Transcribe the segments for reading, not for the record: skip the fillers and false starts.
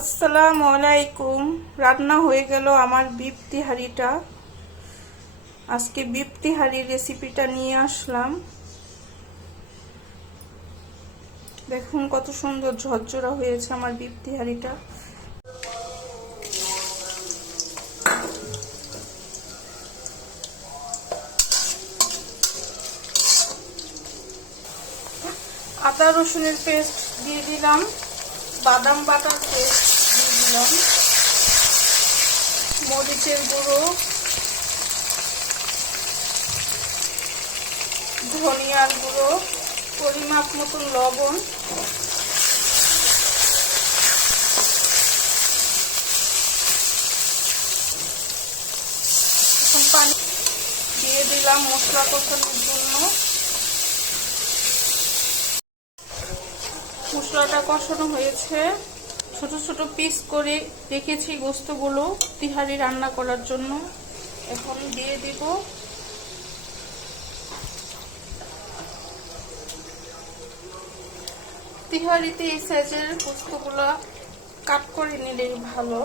আসসালামু আলাইকুম। রান্না হয়ে গেল আমার বিফ তিহারিটা। আজকে বিফ তিহারির রেসিপিটা নিয়ে আসলাম। দেখুন কত সুন্দর ঝরঝরা হয়েছে আমার বিফ তিহারিটা। আদা রসুনের পেস্ট দিয়ে দিলাম, বাদাম বাটার পেস্ট দিয়ে দিলাম, মরিচের গুঁড়ো, ধনিয়ার গুঁড়ো, পরিমাপ মতন লবণ, এখন পানি দিয়ে দিলাম মশলা কষানোর জন্য। মশলাটা কষানো হয়েছে, ছোট ছোট পিস করে রেখেছি গোস্তগুলো তিহারি রান্না করার জন্য। এখন দিয়ে দিব। তিহারিতে এই সাইজের গোস্তগুলো কাট করে নিলেই ভালো।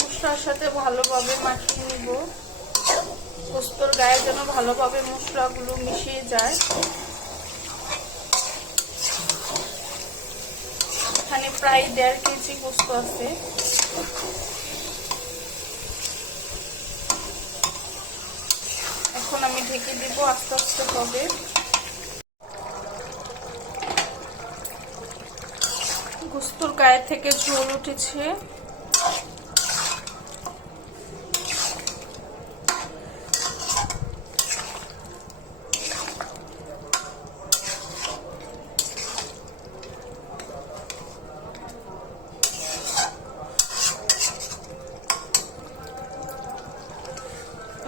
মশলার সাথে ভালোভাবে মাখিয়ে নিব। গোস্তর গায়ে যেন ভালোভাবে মশলাগুলো মিশিয়ে যায়। এখানে প্রায় 1.5 কেজি গোস্ত আছে। এখন আমি ঢেকে দিব, আস্তে আস্তে হবে। গোস্তর গায়ে থেকে ঝোল উঠেছে।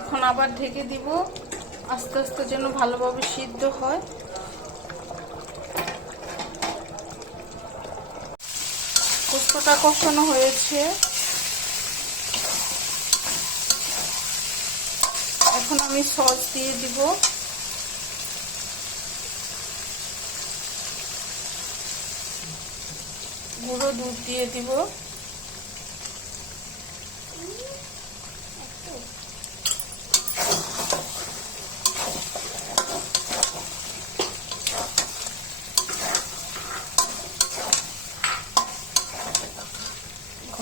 এখন আবার ঢেকে দিব, আস্তে আস্তে যেন ভালোভাবে সিদ্ধ হয়। গোস্তটা কষানো হয়েছে। এখন আমি সস দিয়ে দিব। গুঁড়ো দুধ দিয়ে দিব।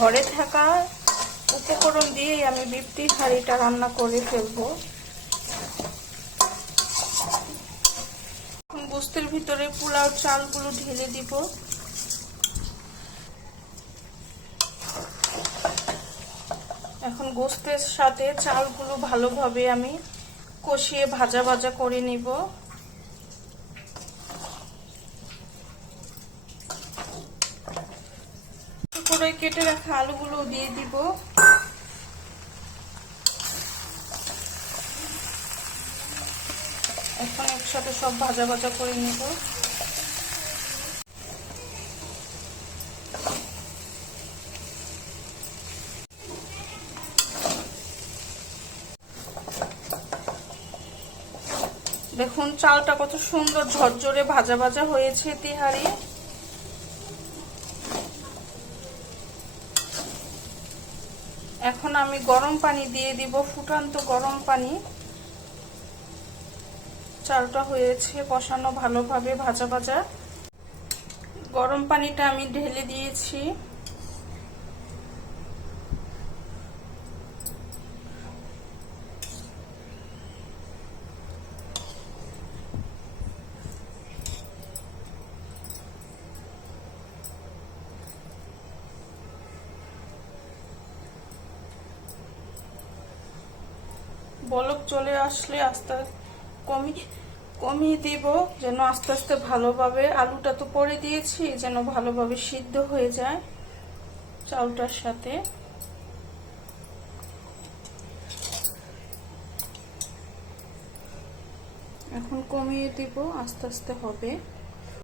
ঘরে থাকা উপকরণ দিয়েই আমি বিফ তিহারিটা রান্না করে ফেলবো। গোস্তের ভিতরে পোলাও চালগুলো ঢেলে দিব। এখন গোস্তের সাথে চালগুলো ভালোভাবে আমি কষিয়ে ভাজা ভাজা করে নিব। করে কেটে রাখা আলুগুলো দিয়ে দিব। এখন একসাথে সব ভাজা ভাজা করে নিব। দেখুন চালটা কত সুন্দর ঝরঝরে ভাজা ভাজা হয়েছে তিহারি। এখন আমি গরম পানি দিয়ে দিব, ফুটান্ত গরম পানি। চালটা হয়েছে কষানো ভালোভাবে ভাজা ভাজা। গরম পানিটা আমি ঢেলে দিয়েছি। বলক চলে আসলে আস্তে কমিয়ে দিব, যেন আস্তে আস্তে ভালোভাবে, আলুটা তো পরে দিয়েছি, যেন ভালোভাবে সিদ্ধ হয়ে যায় চালটার সাথে। এখন কমিয়ে দিব, আস্তে আস্তে হবে।